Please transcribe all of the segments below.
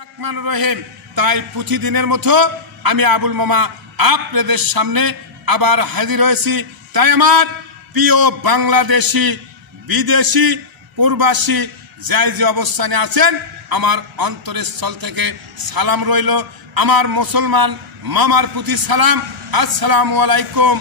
রহমান রহিম। তাই প্রতিদিনের মতো আমি আবুল মামা আপনাদের সামনে আবার হাজির হয়েছি। তাই আমার প্রিয় বাংলাদেশি, বিদেশি, প্রবাসী যাই যে অবস্থানে আছেন, আমার অন্তরের স্থল থেকে সালাম রইল। আমার মুসলমান মামার প্রতি সালাম, আসসালামু আলাইকুম।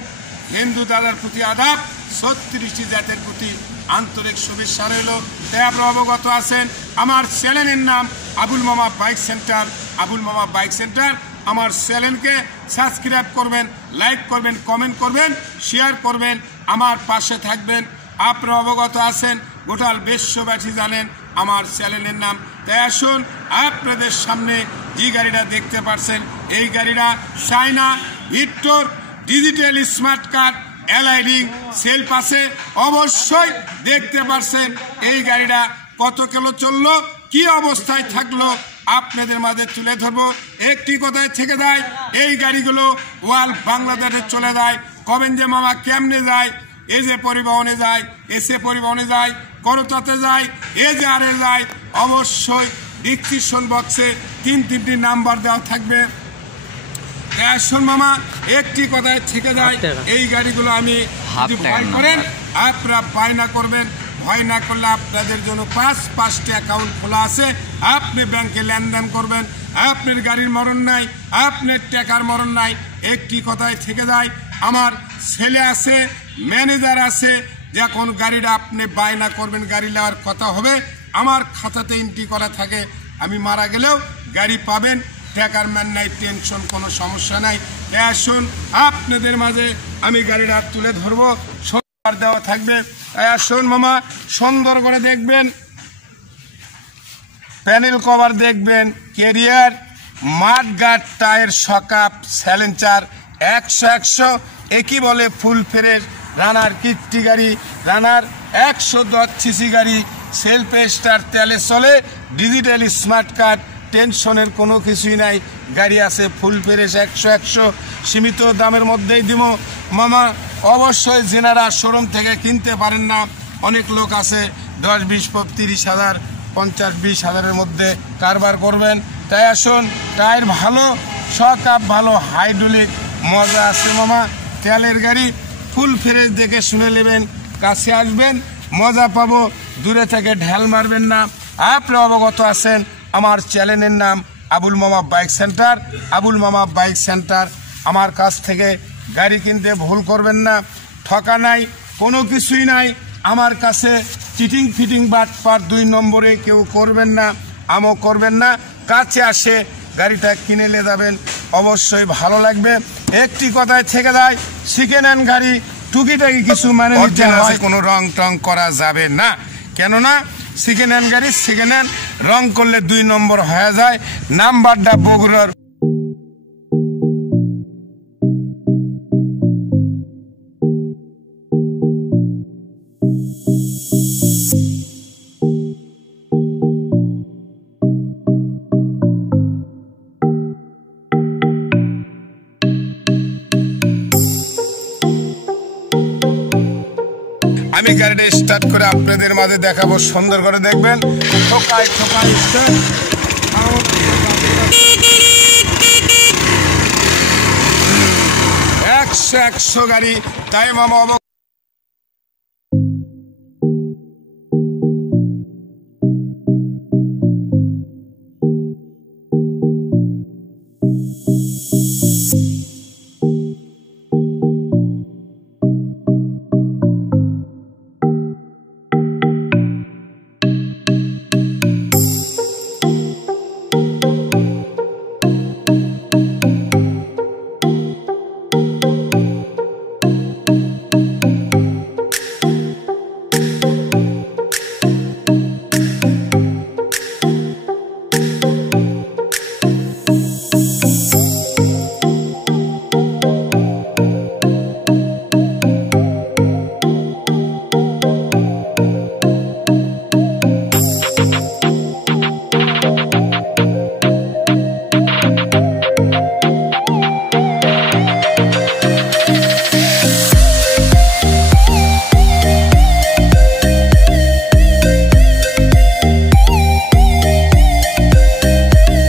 হিন্দু দাদার প্রতি আদাব, 36টি জাতের প্রতি আন্তরিক শুভেচ্ছা রইল। তাই আপনারা অবগত আছেন, আমার চ্যানেলের নাম আবুল মামা বাইক সেন্টার। আবুল মামা বাইক সেন্টার আমার চ্যানেলকে সাবস্ক্রাইব করবেন, লাইক করবেন, কমেন্ট করবেন, শেয়ার করবেন, আমার পাশে থাকবেন। আপনারা অবগত আছেন, গোটাল বিশ্ববাসী জানেন আমার চ্যানেলের নাম। তাই আসুন, আপনাদের সামনে যে গাড়িটা দেখতে পাচ্ছেন, এই গাড়িটা China Victor digital smart card LID cell পাশে অবশ্যই দেখতে পাচ্ছেন। এই গাড়িটা কত কিলো চললো, কি অবস্থায় থাকলো আপনাদের মাঝে তুলে ধরবো। একটি কথায় থেকে যায়, এই গাড়িগুলো ওয়াল বাংলাদেশে চলে যায়। কবেন যে মামা কেমনে যায়, এই যে পরিবহনে যায়, এসে পরিবহনে যায়, করতাতে যায়, এ যে আরে যায়। অবশ্যই ডিসক্রিপশন বক্সে তিনটি নাম্বার দেওয়া থাকবে। আসুন মামা, একটি কথায় থেকে যায়, এই গাড়িগুলো আমি যদি ভয় করেন আপনারা বায়না করবেন। ভয় না করলে আপনাদের জন্য 5টি অ্যাকাউন্ট খোলা আছে, আপনি ব্যাংকে লেনদেন করবেন। আপনার গাড়ির মরণ নাই, আপনার টাকার মরণ নাই। একটি কথায় থেকে যায়, আমার ছেলে আছে, ম্যানেজার আছে, যখন গাড়িটা আপনি বায়না করবেন, গাড়ি নেওয়ার কথা হবে, আমার খাতাতে এন্ট্রি করা থাকে। আমি মারা গেলেও গাড়ি পাবেন, টাকার ম্যান নাই, টেনশন, কোনো সমস্যা নাই। আসুন, আপনাদের মাঝে আমি গাড়িটা তুলে ধরবো, সুন্দর দেওয়া থাকবে। আসুন মামা, সুন্দর করে দেখবেন, প্যানেল কভার দেখবেন, ক্যারিয়ার, মাঠগার্ড, টায়ার, শকআপ, স্যালেঞ্চার 100 একই বলে ফুল ফ্রেশ। রানার কিটটি গাড়ি, রানার 110 সিসি গাড়ি, সেলফ স্টার, তেলে চলে, ডিজিটাল স্মার্ট কার্ড, টেনশনের কোনো কিছুই নাই। গাড়ি আছে ফুল ফ্রেশ 100 সীমিত দামের মধ্যেই দিব মামা। অবশ্যই যেনারা শোরুম থেকে কিনতে পারেন না, অনেক লোক আছে 10, 20, 30 হাজার, 50, 20 হাজারের মধ্যে কারবার করবেন। তাই আসুন, টায়ার ভালো, শকআপ ভালো, হাইড্রোলিক, মজা আছে মামা। তেলের গাড়ি ফুল ফ্রেশ দেখে শুনে নেবেন, কাছে আসবেন, মজা পাবো, দূরে থেকে ঢাল মারবেন না। আপনি অবগত আছেন, আমার চ্যানেলের নাম আবুল মামা বাইক সেন্টার। আবুল মামা বাইক সেন্টার, আমার কাছ থেকে গাড়ি কিনতে ভুল করবেন না। ঠকা নাই, কোনো কিছুই নাই আমার কাছে। চিটিং ফিটিং বাটপার 2 নম্বরে কেউ করবেন না, আমও করবেন না। কাছে আসে গাড়িটা কিনে নিয়ে যাবেন, অবশ্যই ভালো লাগবে। একটি কথায় থেকে যায়, শিখে নেন গাড়ি, টুকিটাকি কিছু মানে নিতে হয়, কোনো রং টং করা যাবে না। কেননা সেকেন্ড হ্যান্ড গাড়ি, সেকেন্ড হ্যান্ড রং করলে 2 নম্বর হয়ে যায়। নাম্বারটা বগুড়ার। আমি গাড়িটা স্টার্ট করে আপনাদের মাঝে দেখাবো, সুন্দর করে দেখবেন। ঠোকায় 100 গাড়ি। তাই মামা